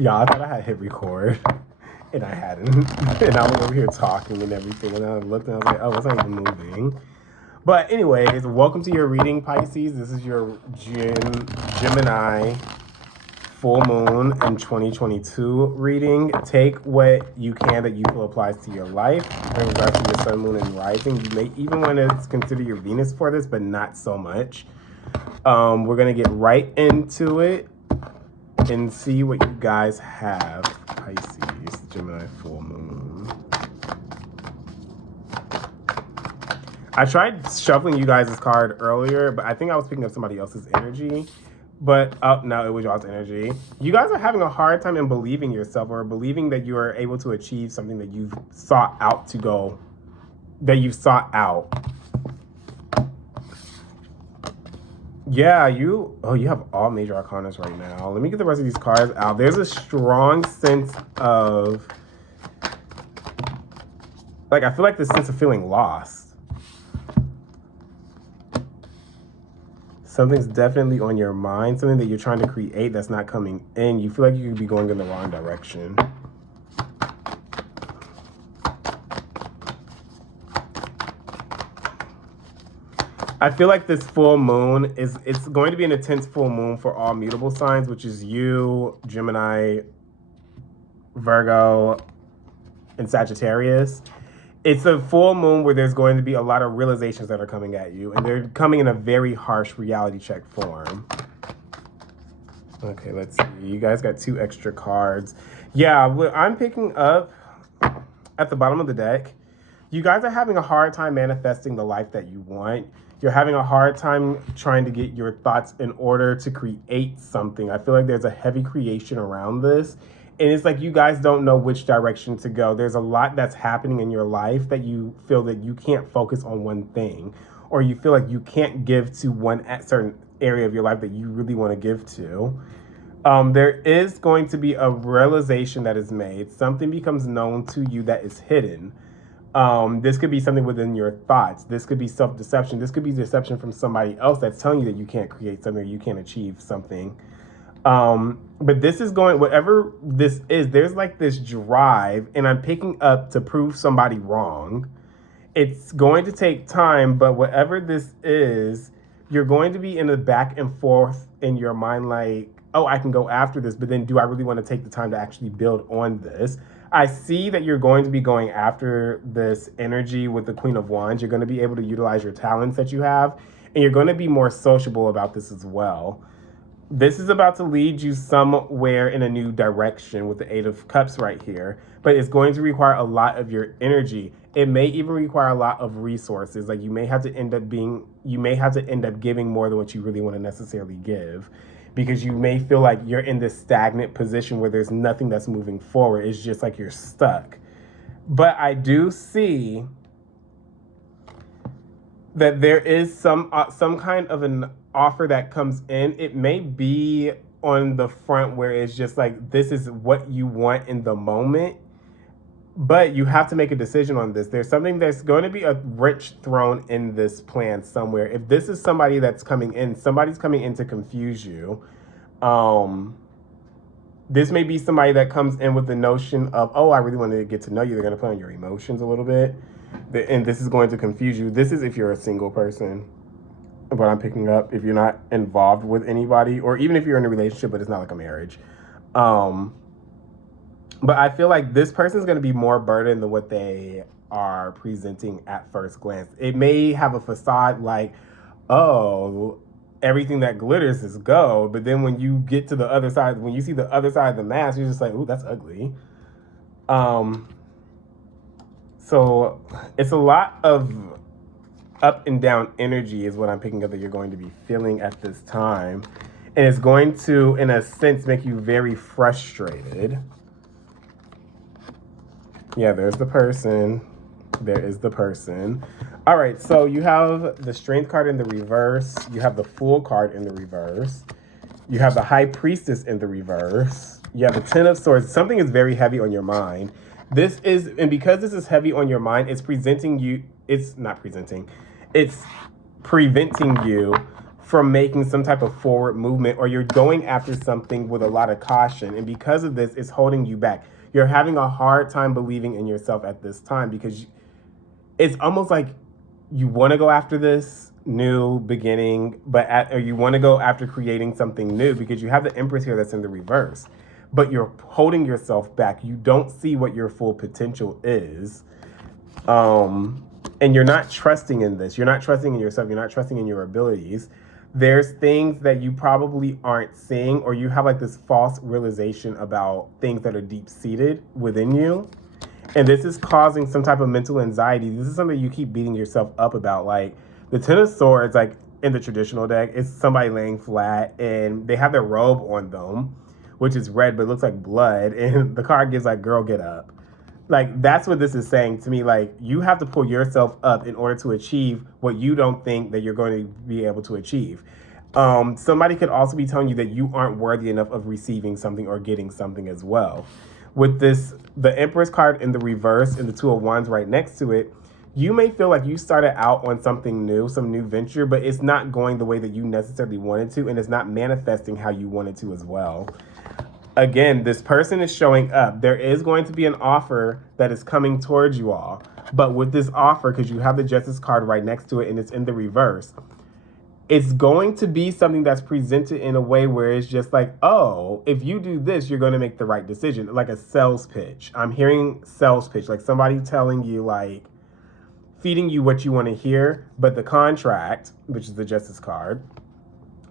Yeah, I thought I had hit record, and I hadn't. And I was over here talking and everything, and I looked and I was like, oh, it's not even moving. But anyways, welcome to your reading, Pisces. This is your Gemini Full Moon in 2022 reading. Take what you can that you feel applies to your life in regards to your sun, moon, and rising. You may even want to consider your Venus for this, but not so much. We're going to get right into it and see what you guys have. Pisces, Gemini Full Moon. I tried shuffling you guys' card earlier, but I think I was picking up somebody else's energy. But no, it was y'all's energy. You guys are having a hard time in believing yourself or believing that you are able to achieve something that you've sought out to go, that you've sought out. Yeah, you have all major arcanas right now. Let me get the rest of these cards out. There's a strong sense of, like, I feel like this sense of feeling lost. Something's definitely on your mind, something that you're trying to create that's not coming in. You feel like you could be going in the wrong direction. I feel like this full moon it's going to be an intense full moon for all mutable signs, which is you, Gemini, Virgo, and Sagittarius. It's a full moon where there's going to be a lot of realizations that are coming at you, and they're coming in a very harsh reality check form. Okay, let's see. You guys got 2 extra cards. Yeah, what I'm picking up at the bottom of the deck, you guys are having a hard time manifesting the life that you want. You're having a hard time trying to get your thoughts in order to create something. I feel like there's a heavy creation around this. And it's like you guys don't know which direction to go. There's a lot that's happening in your life that you feel that you can't focus on one thing. Or you feel like you can't give to one certain area of your life that you really want to give to. There is going to be a realization that is made. Something becomes known to you that is hidden. This could be something within your thoughts. This could be self-deception. This could be deception from somebody else that's telling you that you can't create something or you can't achieve something. But this is going, whatever this is, there's like this drive, and I'm picking up to prove somebody wrong. It's going to take time, but whatever this is, you're going to be in the back and forth in your mind like, oh, I can go after this, but then do I really want to take the time to actually build on this? I see that you're going to be going after this energy with the Queen of Wands. You're going to be able to utilize your talents that you have, and you're going to be more sociable about this as well. This is about to lead you somewhere in a new direction with the 8 of Cups right here, but it's going to require a lot of your energy. It may even require a lot of resources. Like you may have to end up giving more than what you really want to necessarily give, because you may feel like you're in this stagnant position where there's nothing that's moving forward. It's just like you're stuck. But I do see that there is some kind of an offer that comes in. It may be on the front where it's just like, this is what you want in the moment, but you have to make a decision on this. There's something that's going to be a wrench thrown in this plan somewhere. If this is somebody that's coming in, somebody's coming in to confuse you. This may be somebody that comes in with the notion of, oh, I really want to get to know you. They're going to play on your emotions a little bit. And this is going to confuse you. This is if you're a single person. What I'm picking up, if you're not involved with anybody, or even if you're in a relationship, but it's not like a marriage. But I feel like this person is going to be more burdened than what they are presenting at first glance. It may have a facade like, oh, everything that glitters is gold. But then when you get to the other side, when you see the other side of the mask, you're just like, ooh, that's ugly. So it's a lot of up and down energy is what I'm picking up that you're going to be feeling at this time. And it's going to, in a sense, make you very frustrated. Yeah, there's the person. There is the person. All right, so you have the Strength card in the reverse. You have the Fool card in the reverse. You have the High Priestess in the reverse. You have the Ten of Swords. Something is very heavy on your mind. And because this is heavy on your mind, it's preventing you from making some type of forward movement, or you're going after something with a lot of caution. And because of this, it's holding you back. You're having a hard time believing in yourself at this time because it's almost like you want to go after this new beginning, or you want to go after creating something new because you have the Empress here that's in the reverse, but you're holding yourself back. You don't see what your full potential is. And you're not trusting in this. You're not trusting in yourself. You're not trusting in your abilities. There's things that you probably aren't seeing, or you have like this false realization about things that are deep-seated within you. And this is causing some type of mental anxiety. This is something you keep beating yourself up about. Like the Ten of Swords, like in the traditional deck, it's somebody laying flat and they have their robe on them, which is red, but it looks like blood. And the card gives like, girl, get up. Like, that's what this is saying to me. Like, you have to pull yourself up in order to achieve what you don't think that you're going to be able to achieve. Somebody could also be telling you that you aren't worthy enough of receiving something or getting something as well. With this, the Empress card in the reverse and the Two of Wands right next to it, you may feel like you started out on something new, some new venture, but it's not going the way that you necessarily wanted to, and it's not manifesting how you wanted to as well. Again, this person is showing up. There is going to be an offer that is coming towards you all. But with this offer, because you have the Justice card right next to it and it's in the reverse, it's going to be something that's presented in a way where it's just like, oh, if you do this, you're going to make the right decision. Like a sales pitch. I'm hearing sales pitch, like somebody telling you, like, feeding you what you want to hear. But the contract, which is the Justice card,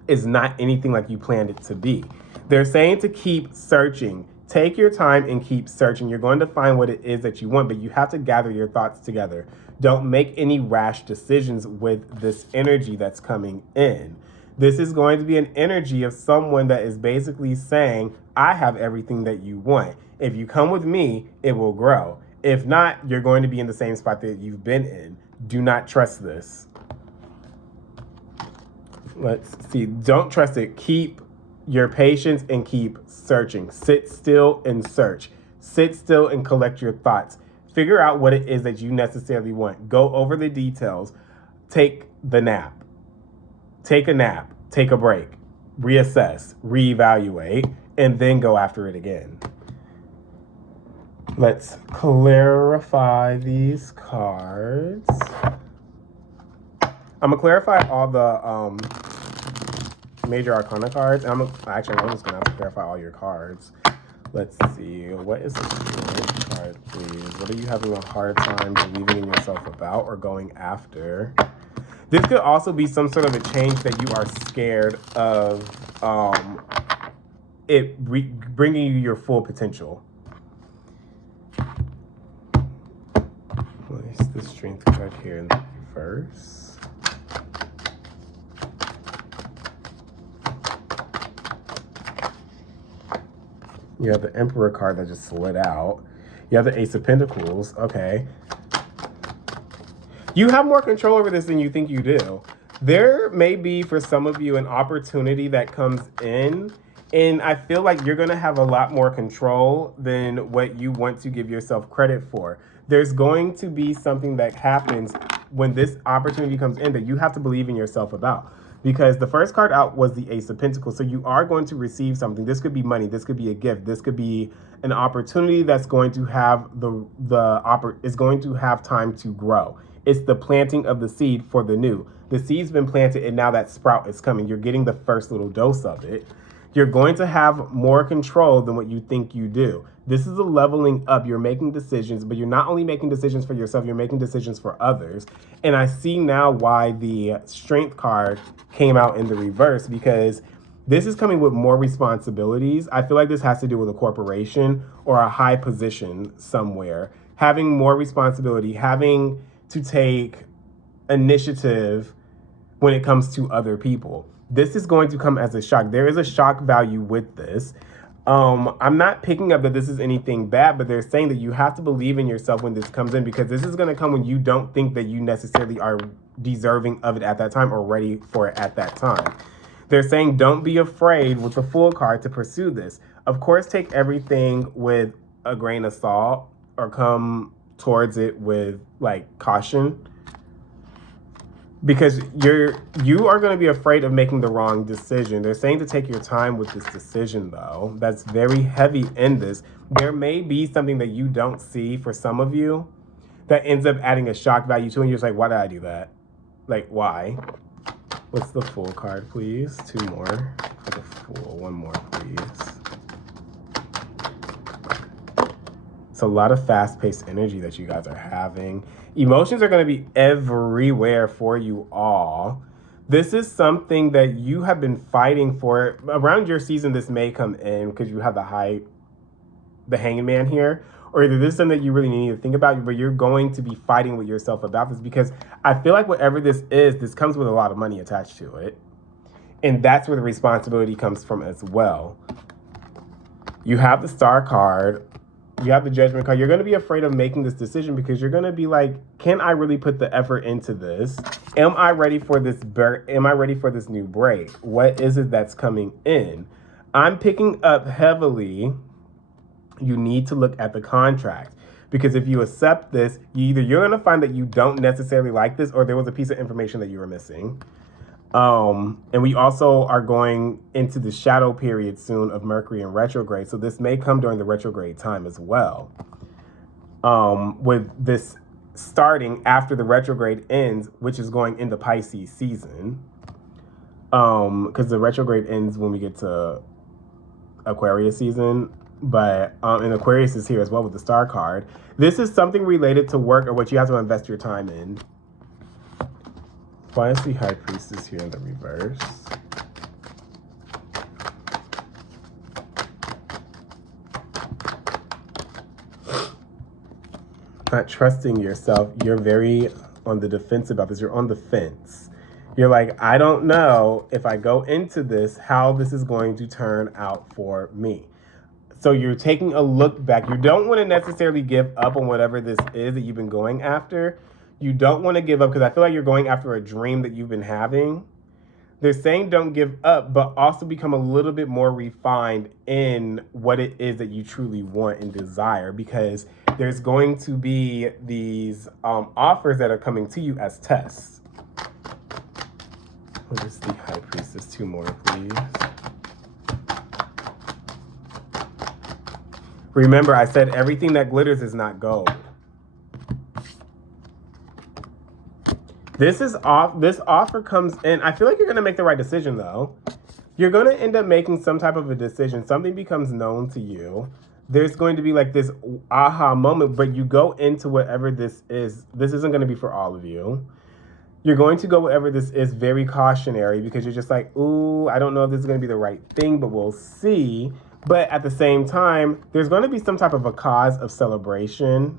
is not anything like you planned it to be. They're saying to keep searching. Take your time and keep searching. You're going to find what it is that you want, but you have to gather your thoughts together. Don't make any rash decisions with this energy that's coming in. This is going to be an energy of someone that is basically saying, I have everything that you want. If you come with me, it will grow. If not, you're going to be in the same spot that you've been in. Do not trust this. Let's see. Don't trust it. Keep your patience and keep searching. Sit still and search. Sit still and collect your thoughts. Figure out what it is that you necessarily want. Go over the details. Take the nap. Take a nap. Take a break. Reassess. Reevaluate. And then go after it again. Let's clarify these cards. I'm going to clarify all the major arcana cards. And I'm just going to have to clarify all your cards. Let's see. What is the Spirit card, please? What are you having a hard time believing in yourself about or going after? This could also be some sort of a change that you are scared of bringing you your full potential. What is the Strength card here in the reverse? You have the Emperor card that just slid out. You have the Ace of Pentacles. Okay. You have more control over this than you think you do. There may be, for some of you, an opportunity that comes in, and I feel like you're going to have a lot more control than what you want to give yourself credit for. There's going to be something that happens when this opportunity comes in that you have to believe in yourself about. Because the first card out was the Ace of Pentacles. So you are going to receive something. This could be money. This could be a gift. This could be an opportunity that's going to have is going to have time to grow. It's the planting of the seed for the new. The seed's been planted and now that sprout is coming. You're getting the first little dose of it. You're going to have more control than what you think you do. This is a leveling up. You're making decisions, but you're not only making decisions for yourself, you're making decisions for others. And I see now why the Strength card came out in the reverse, because this is coming with more responsibilities. I feel like this has to do with a corporation or a high position somewhere. Having more responsibility, having to take initiative when it comes to other people. This is going to come as a shock. There is a shock value with this. I'm not picking up that this is anything bad, but they're saying that you have to believe in yourself when this comes in, because this is going to come when you don't think that you necessarily are deserving of it at that time or ready for it at that time. They're saying don't be afraid with the Fool card to pursue this. Of course, take everything with a grain of salt or come towards it with like caution. Because you are going to be afraid of making the wrong decision. They're saying to take your time with this decision, though. That's very heavy in this. There may be something that you don't see for some of you that ends up adding a shock value to it, and you're just like, why did I do that? Like, why? What's the Fool card, please? 2 more for the Fool. 1 more, please. It's a lot of fast-paced energy that you guys are having. Emotions are going to be everywhere for you all. This is something that you have been fighting for. Around your season, this may come in because you have the Hanged Man here. Or either this is something that you really need to think about, but you're going to be fighting with yourself about this, because I feel like whatever this is, this comes with a lot of money attached to it. And that's where the responsibility comes from as well. You have the Star card. You have the Judgment card. You're going to be afraid of making this decision because you're going to be like, can I really put the effort into this? Am I ready for this? Am I ready for this new break? What is it that's coming in? I'm picking up heavily. You need to look at the contract, because if you accept this, you're going to find that you don't necessarily like this, or there was a piece of information that you were missing. And we also are going into the shadow period soon of Mercury in retrograde. So this may come during the retrograde time as well. With this starting after the retrograde ends, which is going into Pisces season. Because the retrograde ends when we get to Aquarius season. But and Aquarius is here as well with the Star card. This is something related to work or what you have to invest your time in. Why is the High Priestess here in the reverse? Not trusting yourself. You're very on the defense about this. You're on the fence. You're like, I don't know if I go into this, how this is going to turn out for me. So you're taking a look back. You don't want to necessarily give up on whatever this is that you've been going after. You don't want to give up because I feel like you're going after a dream that you've been having. They're saying don't give up, but also become a little bit more refined in what it is that you truly want and desire, because there's going to be these offers that are coming to you as tests. What is the High Priestess? 2 more, please. Remember, I said everything that glitters is not gold. This offer comes in. I feel like you're going to make the right decision, though. You're going to end up making some type of a decision. Something becomes known to you. There's going to be like this aha moment, but you go into whatever this is. This isn't going to be for all of you. You're going to go whatever this is very cautionary, because you're just like, ooh, I don't know if this is going to be the right thing, but we'll see. But at the same time, there's going to be some type of a cause of celebration,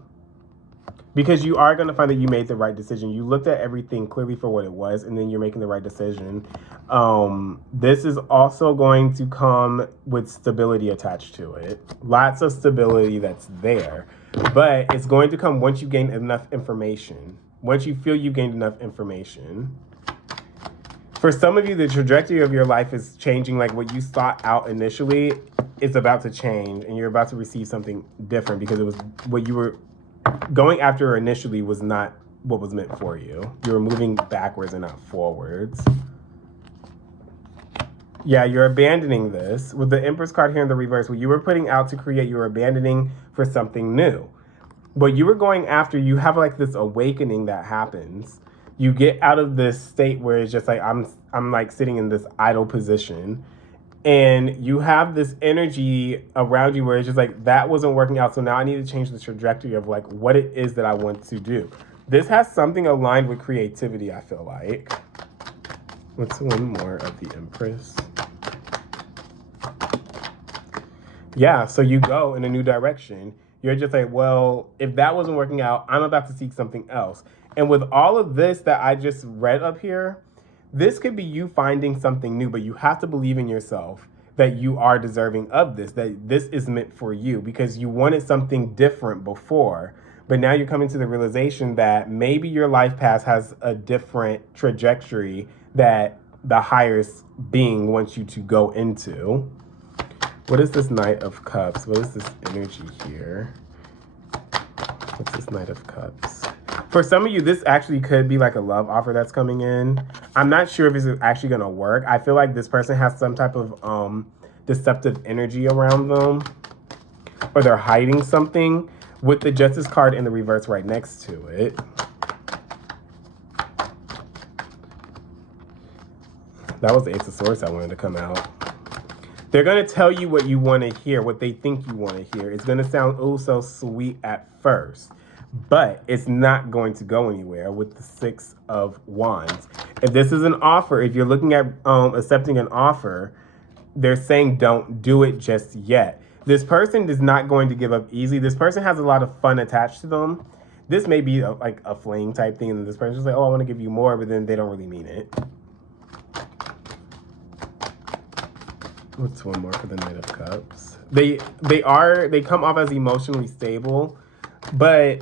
because you are going to find that you made the right decision. You looked at everything clearly for what it was, and then you're making the right decision. This is also going to come with stability attached to it. Lots of stability that's there. But it's going to come once you gain enough information. Once you feel you've gained enough information. For some of you, the trajectory of your life is changing. Like what you sought out initially is about to change, and you're about to receive something different, because it was what you were going after initially was not what was meant for you. You were moving backwards and not forwards. Yeah, you're abandoning this. With the Empress card here in the reverse, what you were putting out to create, you were abandoning for something new. What you were going after, you have like this awakening that happens. You get out of this state where it's just like, I'm like sitting in this idle position. And you have this energy around you where it's just like, that wasn't working out. So now I need to change the trajectory of like what it is that I want to do. This has something aligned with creativity, I feel like. What's 1 more of the Empress? Yeah, so you go in a new direction. You're just like, well, if that wasn't working out, I'm about to seek something else. And with all of this that I just read up here, this could be you finding something new, but you have to believe in yourself that you are deserving of this, that this is meant for you, because you wanted something different before. But now you're coming to the realization that maybe your life path has a different trajectory that the highest being wants you to go into. What is this Knight of Cups? What is this energy here? What's this Knight of Cups? For some of you, this actually could be like a love offer that's coming in. I'm not sure if it's actually going to work. I feel like this person has some type of deceptive energy around them, or they're hiding something, with the Justice card in the reverse right next to it. That was the Ace of Swords that wanted to come out. They're going to tell you what you want to hear, what they think you want to hear. It's going to sound oh so sweet at first, but it's not going to go anywhere with the Six of Wands. If this is an offer, if you're looking at accepting an offer, they're saying don't do it just yet. This person is not going to give up easily. This person has a lot of fun attached to them. This may be like a fling type thing, and this person's like, oh, I want to give you more, but then they don't really mean it. What's one more for the Knight of Cups? They come off as emotionally stable, but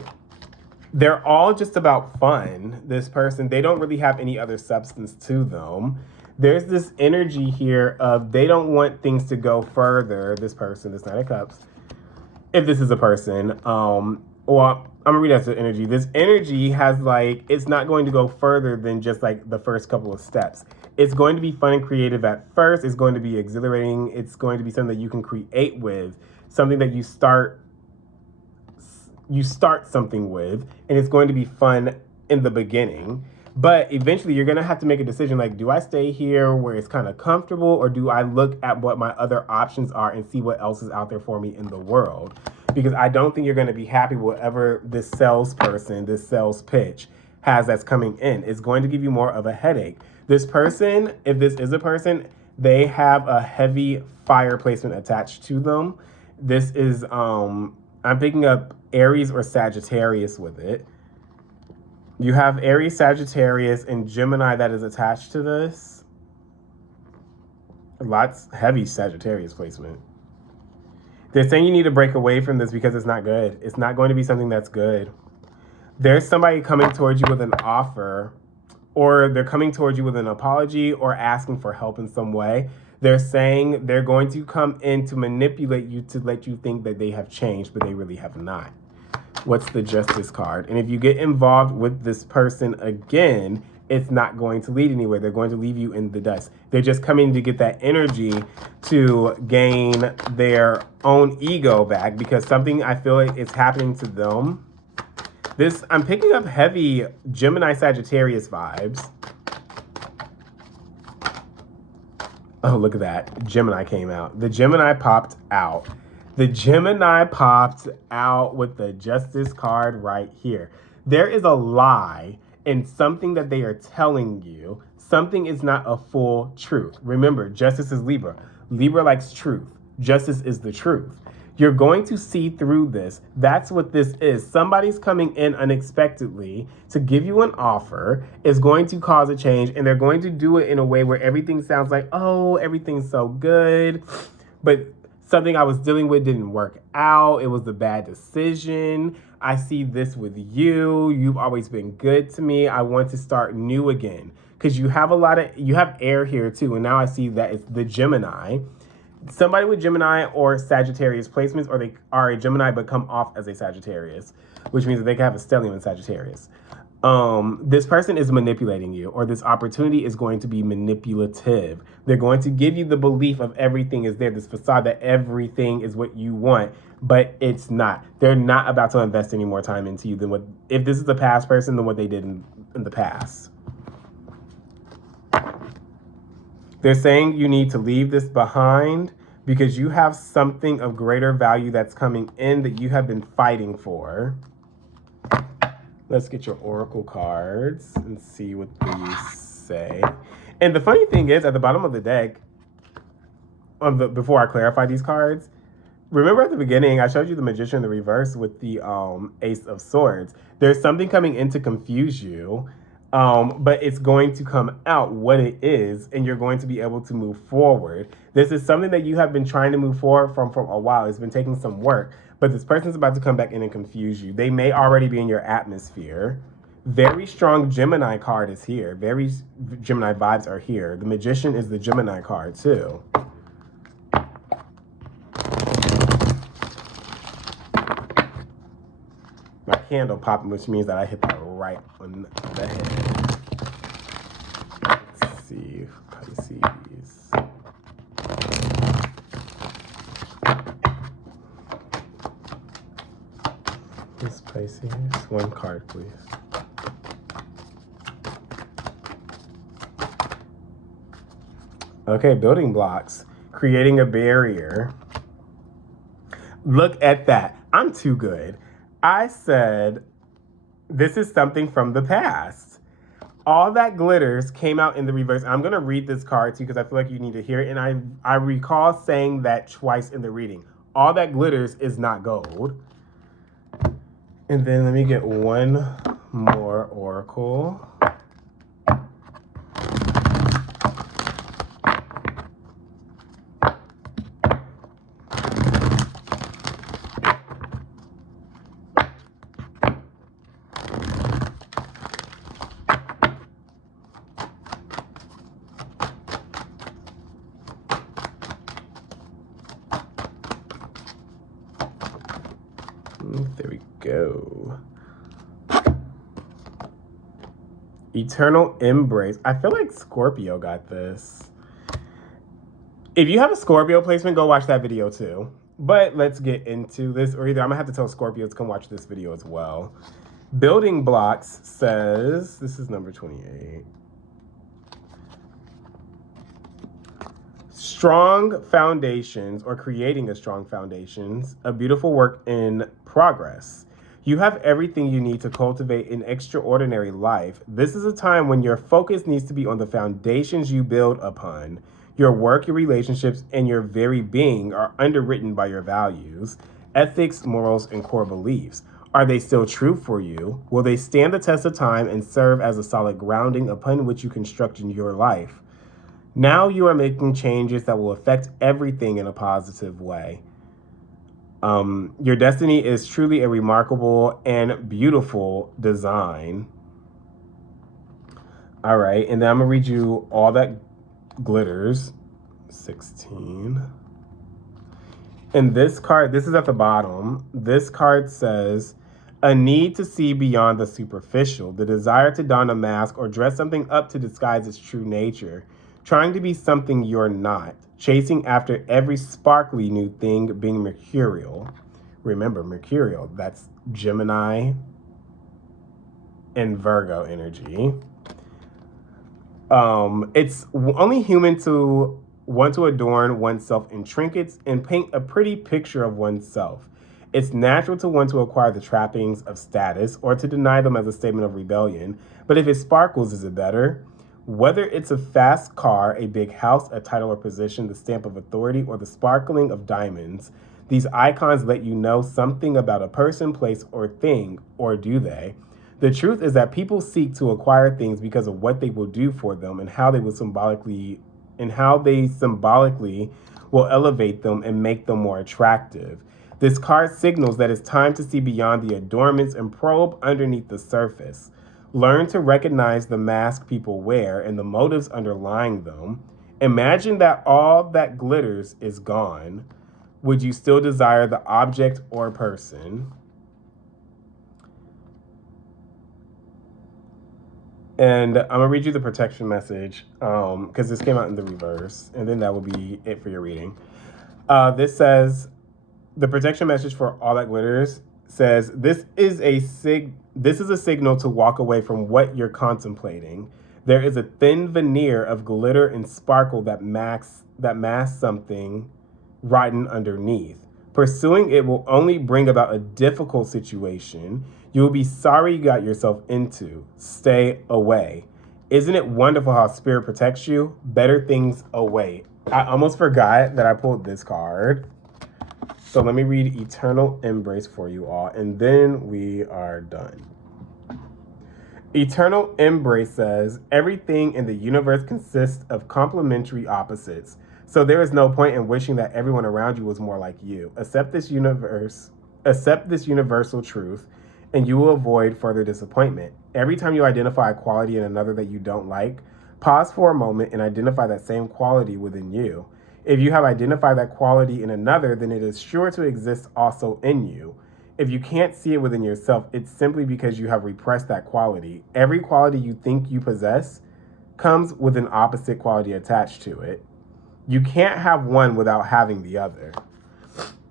they're all just about fun. This person, they don't really have any other substance to them. There's this energy here of they don't want things to go further. This person, this Knight of Cups, if this is a person, well, I'm gonna read out the energy. This energy has like, it's not going to go further than just like the first couple of steps. It's going to be fun and creative at first. It's going to be exhilarating. It's going to be something that you can create with, something that you start something with, and it's going to be fun in the beginning. But eventually you're going to have to make a decision like, do I stay here where it's kind of comfortable, or do I look at what my other options are and see what else is out there for me in the world? Because I don't think you're going to be happy with whatever this salesperson, this sales pitch has that's coming in. It's going to give you more of a headache. This person, if this is a person, they have a heavy fire placement attached to them. This is, I'm picking up Aries or Sagittarius with it. You have Aries, Sagittarius, and Gemini that is attached to this. Lots heavy Sagittarius placement. They're saying you need to break away from this because it's not good. It's not going to be something that's good. There's somebody coming towards you with an offer, or they're coming towards you with an apology or asking for help in some way. They're saying they're going to come in to manipulate you to let you think that they have changed, but they really have not. What's the Justice card? And if you get involved with this person again, it's not going to lead anywhere. They're going to leave you in the dust. They're just coming to get that energy to gain their own ego back, because something I feel like is happening to them. This, I'm picking up heavy Gemini Sagittarius vibes. Oh, look at that. Gemini came out. The Gemini popped out. The Gemini popped out with the Justice card right here. There is a lie in something that they are telling you. Something is not a full truth. Remember, Justice is Libra. Libra likes truth. Justice is the truth. You're going to see through this. That's what this is. Somebody's coming in unexpectedly to give you an offer, is going to cause a change, and they're going to do it in a way where everything sounds like, oh, everything's so good, but something I was dealing with didn't work out. It was a bad decision. I see this with you. You've always been good to me. I want to start new again. Because you have you have air here too. And now I see that it's the Gemini. Somebody with Gemini or Sagittarius placements, or they are a Gemini but come off as a Sagittarius, which means that they can have a stellium in Sagittarius. This person is manipulating you, or this opportunity is going to be manipulative. They're going to give you the belief of everything is there, this facade that everything is what you want, but it's not. They're not about to invest any more time into you than what, if this is a past person, than what they did in the past. They're saying you need to leave this behind because you have something of greater value that's coming in that you have been fighting for. Let's get your oracle cards and see what these say. And the funny thing is, at the bottom of the deck, before I clarify these cards, remember at the beginning, I showed you the Magician in the reverse with the Ace of Swords. There's something coming in to confuse you, but it's going to come out what it is, and you're going to be able to move forward. This is something that you have been trying to move forward from a while. It's been taking some work, but this person's about to come back in and confuse you. They may already be in your atmosphere. Very strong Gemini card is here. Very Gemini vibes are here. The Magician is the Gemini card too. candle popping, which means that I hit that right on the head. Let's see, Pisces. This Pisces, one card, please. Okay, building blocks, creating a barrier. Look at that. I'm too good. I said, this is something from the past. All that glitters came out in the reverse. I'm going to read this card to you because I feel like you need to hear it. And I recall saying that twice in the reading. All that glitters is not gold. And then let me get one more oracle. There we go. Eternal Embrace. I feel like Scorpio got this. If you have a Scorpio placement, go watch that video too. But let's get into this, or either I'm gonna have to tell Scorpio to come watch this video as well. Building blocks says, this is number 28. Strong foundations, or creating a strong foundations, a beautiful work in progress. You have everything you need to cultivate an extraordinary life. This is a time when your focus needs to be on the foundations you build upon. Your work, your relationships, and your very being are underwritten by your values, ethics, morals, and core beliefs. Are they still true for you? Will they stand the test of time and serve as a solid grounding upon which you construct in your life? Now you are making changes that will affect everything in a positive way. Your destiny is truly a remarkable and beautiful design. All right, and then I'm gonna read you all that glitters. 16. And this card, this is at the bottom. This card says, a need to see beyond the superficial, the desire to don a mask or dress something up to disguise its true nature. Trying to be something you're not, chasing after every sparkly new thing, being mercurial. Remember, mercurial, that's Gemini and Virgo energy. It's only human to want to adorn oneself in trinkets and paint a pretty picture of oneself. It's natural to want to acquire the trappings of status or to deny them as a statement of rebellion. But if it sparkles, is it better? Whether it's a fast car, a big house, a title or position, the stamp of authority, or the sparkling of diamonds, these icons let you know something about a person, place, or thing, or do they? The truth is that people seek to acquire things because of what they will do for them and how they symbolically will elevate them and make them more attractive. This card signals that it's time to see beyond the adornments and probe underneath the surface. Learn to recognize the mask people wear and the motives underlying them. Imagine that all that glitters is gone. Would you still desire the object or person? And I'm going to read you the protection message because this came out in the reverse. And then that will be it for your reading. This says, the protection message for all that glitters says, this is a signal to walk away from what you're contemplating. There is a thin veneer of glitter and sparkle that masks something rotten underneath. Pursuing it will only bring about a difficult situation. You will be sorry you got yourself into. Stay away. Isn't it wonderful how spirit protects you? Better things await. I almost forgot that I pulled this card. So let me read Eternal Embrace for you all, and then we are done. Eternal Embrace says, everything in the universe consists of complementary opposites. So there is no point in wishing that everyone around you was more like you. Accept this universal truth, and you will avoid further disappointment. Every time you identify a quality in another that you don't like, pause for a moment and identify that same quality within you. If you have identified that quality in another, then it is sure to exist also in you. if you can't see it within yourself, it's simply because you have repressed that quality. Every quality you think you possess comes with an opposite quality attached to it. You can't have one without having the other.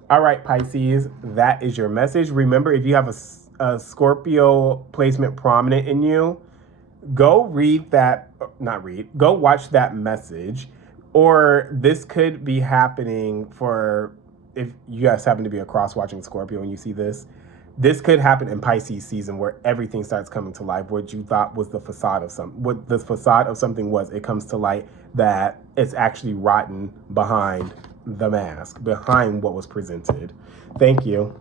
All right, Pisces, that is your message. Remember, if you have a Scorpio placement prominent in you, go go watch that message. Or this could be happening for, if you guys happen to be a cross-watching Scorpio and you see this, this could happen in Pisces season where everything starts coming to life. What you thought was the facade of what the facade of something was, it comes to light that it's actually rotten behind the mask, behind what was presented. Thank you.